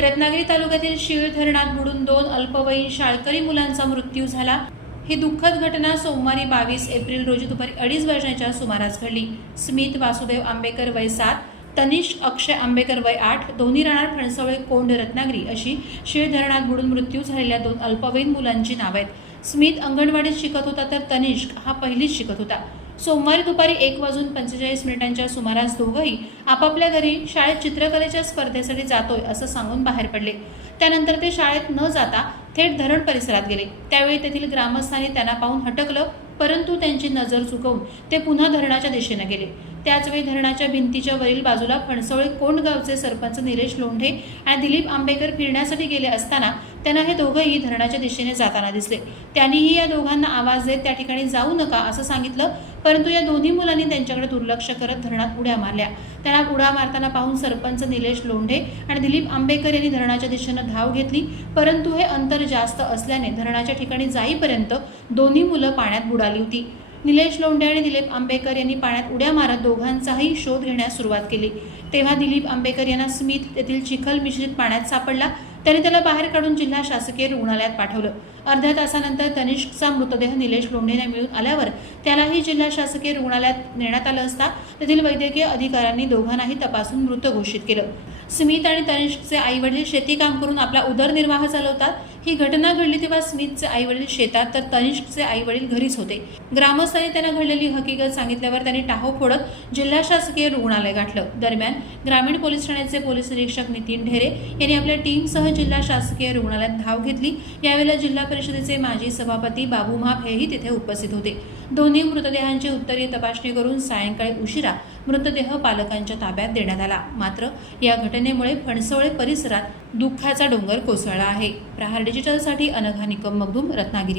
रत्नागिरी तालुक्यातील शिळ धरणात बुडून दोन अल्पवयीन शाळकरी मुलांचा मृत्यू झाला. ही दुःखद घटना सोमवारी बावीस एप्रिल रोजी दुपारी अडीच वाजण्याच्या सुमारास घडली. स्मित वासुदेव आंबेकर वय सात तनिष्क अक्षय आंबेकर वय आठ दोन्ही राहणार फणसवळे कोंड रत्नागिरी अशी शिळ धरणात बुडून मृत्यू झालेल्या दोन अल्पवयीन मुलांची नावं आहेत. स्मित अंगणवाडीत शिकत होता तर तनिष्क हा पहिलीच शिकत होता. सोमवारी दुपारी एक वाजून पंचेचाळीस मिनिटांच्या सुमारास दोघंही आपापल्या घरी शाळेत चित्रकलेच्या स्पर्धेसाठी जातोय असं सांगून बाहेर पडले. त्यानंतर ते शाळेत न जाता थेट धरण परिसरात गेले. त्यावेळी तेथील ग्रामस्थांनी त्यांना पाहून हटकलं परंतु त्यांची नजर चुकवून ते पुन्हा धरणाच्या दिशेनं गेले. त्याचवेळी धरणाच्या भिंतीच्या वरील बाजूला फणसवळे कोंड गावचे सरपंच निलेश लोंढे आणि दिलीप आंबेकर फिरण्यासाठी गेले असताना त्यांना हे दोघंही धरणाच्या दिशेने जाताना दिसले. त्यांनीही या दोघांना आवाज देत त्या ठिकाणी जाऊ नका असं सांगितलं परंतु या दोन्ही मुलांनी त्यांच्याकडे दुर्लक्ष करत धरणात उड्या मारल्या. त्यांना उड्या मारताना पाहून सरपंच निलेश लोंढे आणि दिलीप आंबेकर यांनी धरणाच्या दिशेनं धाव घेतली परंतु हे अंतर जास्त असल्याने धरणाच्या ठिकाणी जाईपर्यंत दोन्ही मुलं पाण्यात बुडाली होती. निलेश लोंढे आणि दिलीप आंबेकर यांनी पाण्यात उड्या मारत दोघांचाही शोध घेण्यास सुरुवात केली. तेव्हा दिलीप आंबेकर यांना स्मिथ येथील चिखल मिश्रित पाण्यात सापडला. त्यांनी त्याला बाहेर काढून जिल्हा शासकीय रुग्णालयात पाठवलं. अर्ध्या तासानंतर तनिष्कचा मृतदेह निलेश लोंढेने मिळून आल्यावर त्यालाही जिल्हा शासकीय रुग्णालयात नेण्यात आलं असता तेथील वैद्यकीय अधिकाऱ्यांनी दोघांनाही तपासून मृत घोषित केलं. स्मित आणि तनिष्कचे आई वडील करून आपला उदरनिर्वाह चालवतात. ही घटना घडली तेव्हा स्मितचे आई वडील शेतात तर तनिष्कचे आई वडील घरीच होते. ग्रामस्थांनी त्यांना घडलेली हकीकत सांगितल्यावर त्यांनी टाहो फोडत जिल्हा शासकीय रुग्णालय गाठलं. दरम्यान ग्रामीण पोलीस ठाण्याचे पोलीस निरीक्षक नितीन ढेरे यांनी आपल्या टीमसह जिल्हा शासकीय रुग्णालयात धाव घेतली. यावेळेला जिल्हा परिषदेचे माजी सभापती बाबू माप हेही तिथे उपस्थित होते. दोन्ही मृतदेहांची उत्तरीय तपासणी करून सायंकाळी उशिरा मृतदेह पालकांच्या ताब्यात देण्यात आला. मात्र या घटनेमुळे फणसवळे परिसरात दुःखाचा डोंगर कोसळला आहे. प्रहार डिजिटलसाठी अनघा निकम मगदूम रत्नागिरी.